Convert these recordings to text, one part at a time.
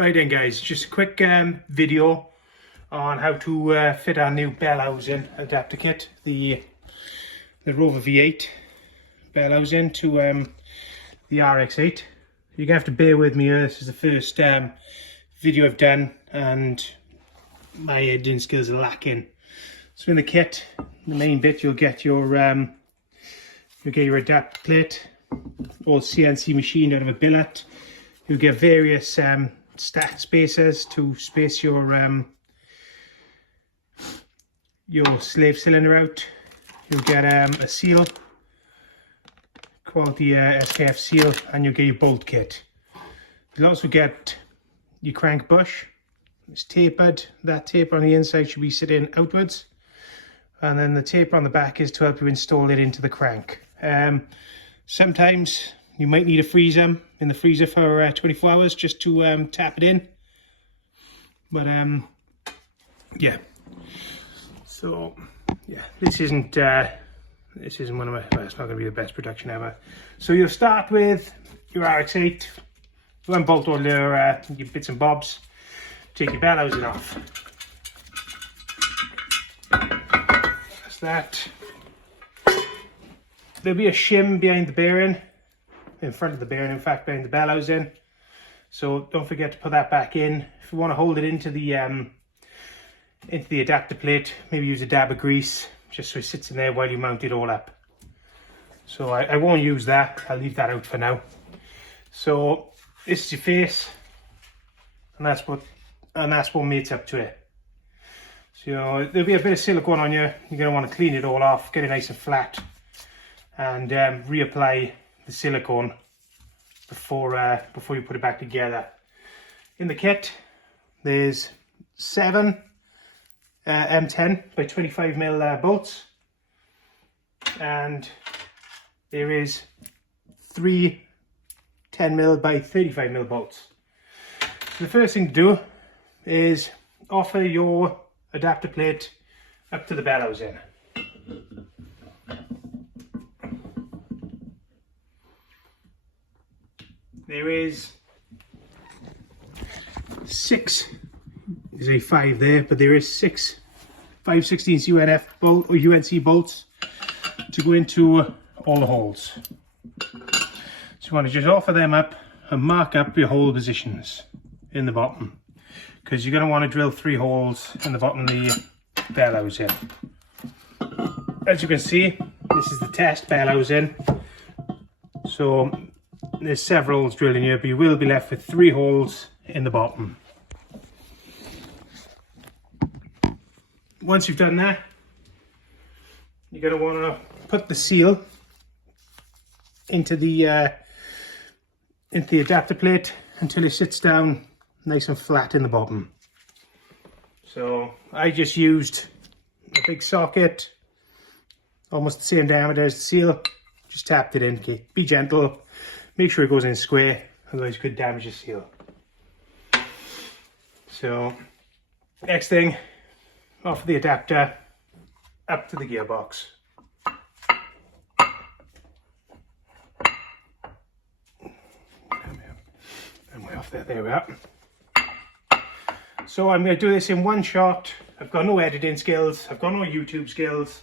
Right then guys, just a quick video on how to fit our new bell housing adapter kit, the Rover V8 bell housing to the RX8. You're gonna have to bear with me here. This is the first video I've done and my editing skills are lacking. So in the kit, the main bit, you'll get your adapter plate, all CNC machined out of a billet. You'll get various stack spacers to space your slave cylinder out. You'll get a seal, quality SKF seal, and you'll get your bolt kit. You'll also get your crank bush. It's tapered. That taper on the inside should be sitting outwards, and then the taper on the back is to help you install it into the crank. Sometimes you might need to freeze them in the freezer for 24 hours just to tap it in. But yeah. So yeah, this isn't one of my. Well, it's not going to be the best production ever. So you'll start with your RX8. You unbolt all your bits and bobs. Take your bell housing off. That's that. There'll be a shim behind the bearing, in front of the bearing, in fact, behind the bell housing. So don't forget to put that back in. If you want to hold it into the adapter plate, maybe use a dab of grease, just so it sits in there while you mount it all up. So I won't use that. I'll leave that out for now. So this is your face, and that's what mates up to it. So there'll be a bit of silicone on you. You're going to want to clean it all off, get it nice and flat, and reapply the silicone before you put it back together. In the kit, there's 7 M10 by 25mm bolts, and there is 3 10mm by 35mm bolts. So the first thing to do is offer your adapter plate up to the bell housing. There is 6, there's a 5 there, but there is 6 5/16 UNF bolt or UNC bolts to go into all the holes. So you want to just offer them up and mark up your hole positions in the bottom, because you're going to want to drill 3 holes in the bottom of the bell housing. As you can see, this is the test bell housing. So there's several holes drilled in here, but you will be left with 3 holes in the bottom. Once you've done that, you're going to want to put the seal into the adapter plate until it sits down nice and flat in the bottom. So I just used a big socket, almost the same diameter as the seal, just tapped it in. Okay, be gentle. Make sure it goes in square, otherwise you could damage the seal. So, next thing, off the adapter, up to the gearbox. And way off there, there we are. So I'm going to do this in one shot. I've got no editing skills, I've got no YouTube skills.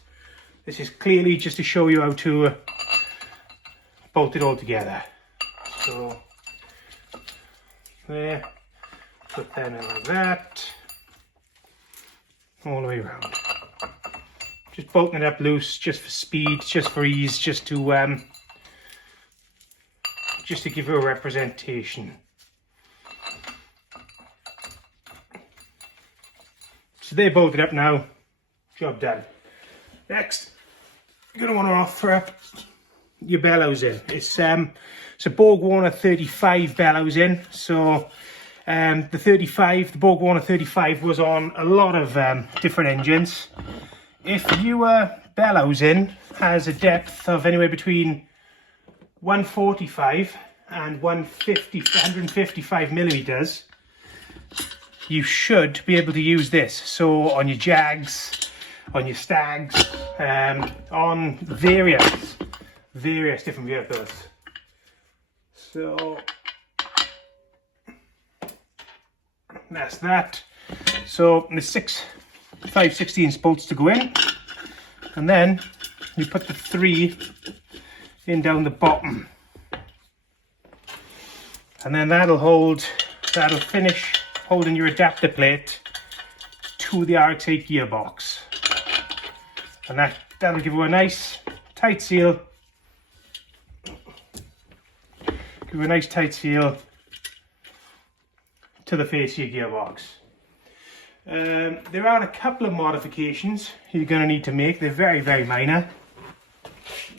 This is clearly just to show you how to bolt it all together. So there, put them in like that, all the way around. Just bolting it up loose, just for speed, just for ease, just to give you a representation. So they're bolted up now, job done. Next, you're going to want to offer up your bell housing. It's a Borg Warner 35 bell housing. So the Borg Warner 35 was on a lot of different engines. If your bell housing has a depth of anywhere between 145 and 155 millimeters, you should be able to use this. So on your Jags, on your Stags, on various different vehicles. So that's that. So there's 5/16 bolts to go in, and then you put the 3 in down the bottom, and then that'll finish holding your adapter plate to the RX8 gearbox, and that'll give you a nice tight seal. Give you a nice tight seal to the face of your gearbox. There are a couple of modifications you're going to need to make. They're very, very minor.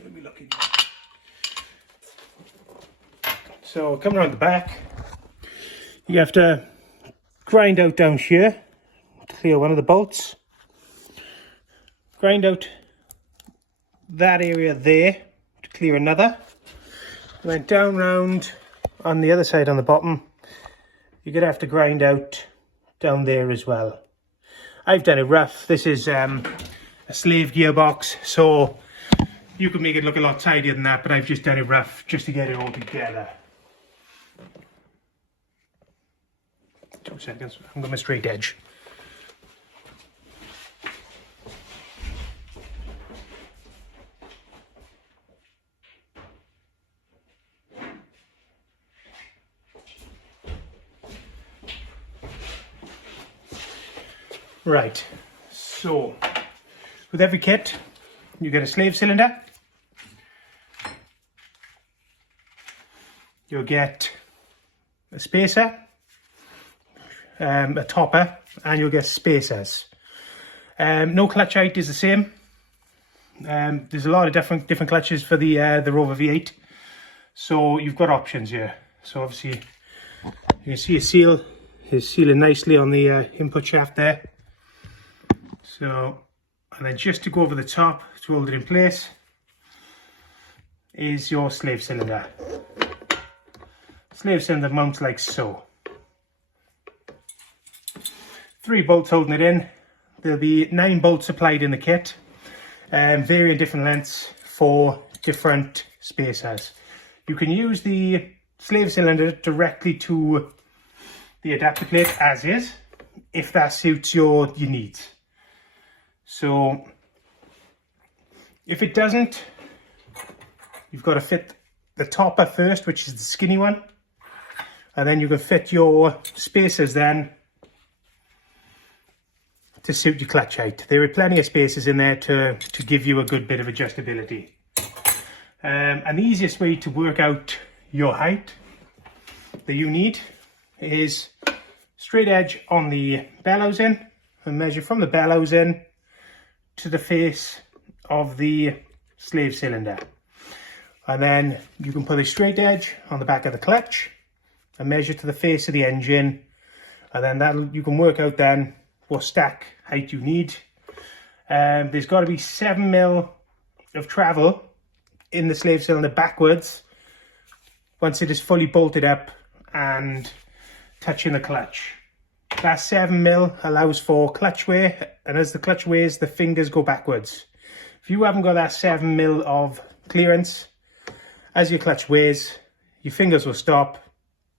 Let me look in. So coming around the back, you have to grind out down here, clear one of the bolts. Grind out that area there to clear another. And then down round on the other side on the bottom, you're going to have to grind out down there as well. I've done it rough. This is a slave gearbox, so you could make it look a lot tidier than that, but I've just done it rough just to get it all together. 2 seconds, I'm going to straight edge. Right, so with every kit you get a slave cylinder, you'll get a spacer, a topper, and you'll get spacers. No clutch height is the same. There's a lot of different clutches for the Rover V8, so you've got options here. So obviously you can see a seal is sealing nicely on the input shaft there. So, and then just to go over the top to hold it in place is your slave cylinder. Slave cylinder mounts like so. 3 bolts holding it in. There'll be 9 bolts applied in the kit, varying different lengths for different spacers. You can use the slave cylinder directly to the adapter plate as is, if that suits your needs. So if it doesn't, you've got to fit the topper first, which is the skinny one, and then you can fit your spacers then to suit your clutch height. There are plenty of spacers in there to give you a good bit of adjustability. And the easiest way to work out your height that you need is straight edge on the bellows in, and measure from the bellows in to the face of the slave cylinder. And then you can put a straight edge on the back of the clutch and measure to the face of the engine, and then you can work out then what stack height you need. There's got to be 7mm of travel in the slave cylinder backwards once it is fully bolted up and touching the clutch. That 7mm allows for clutch wear, and as the clutch wears, the fingers go backwards. If you haven't got that 7mm of clearance, as your clutch wears, your fingers will stop,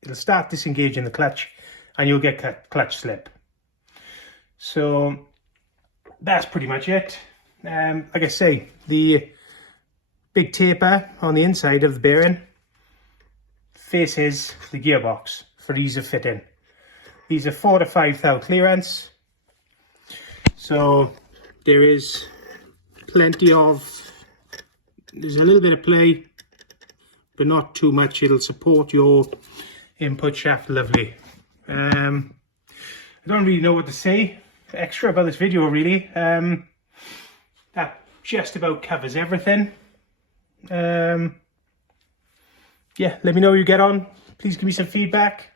it'll start disengaging the clutch, and you'll get clutch slip. So that's pretty much it. Like I say, the big taper on the inside of the bearing faces the gearbox for ease of fitting. These are 4 to 5 thou clearance, so there's a little bit of play, but not too much. It'll support your input shaft lovely. I don't really know what to say extra about this video really. That just about covers everything. Yeah, let me know how you get on. Please give me some feedback.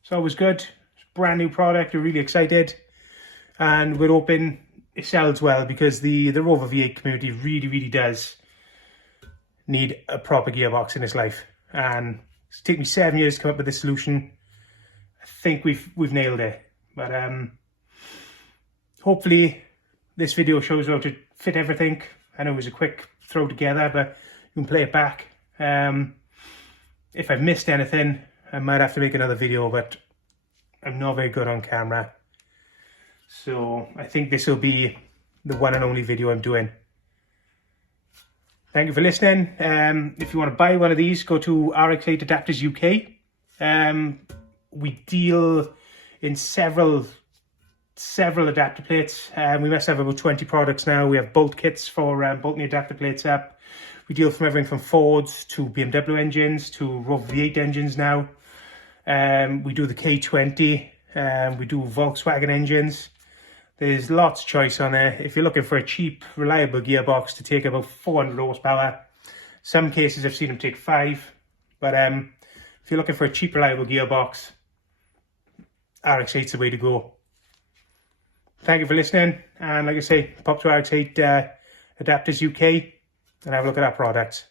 It's always good. Brand new product, we're really excited, and we're hoping it sells well, because the Rover V8 community really does need a proper gearbox in its life, and it's taken me 7 years to come up with this solution. I think we've nailed it, but hopefully this video shows you how to fit everything. I know it was a quick throw together, but you can play it back. If I've missed anything, I might have to make another video, but I'm not very good on camera. So I think this will be the one and only video I'm doing. Thank you for listening. If you want to buy one of these, go to RX8 Adapters UK. We deal in several adapter plates. We must have about 20 products now. We have bolt kits for bolting the adapter plates up. We deal from everything from Fords to BMW engines to Rover V8 engines now. We do the K20. We do Volkswagen engines. There's lots of choice on there. If you're looking for a cheap, reliable gearbox to take about 400 horsepower, some cases I've seen them take 5. But if you're looking for a cheap, reliable gearbox, RX8's the way to go. Thank you for listening. And like I say, pop to RX8 Adapters UK and have a look at our products.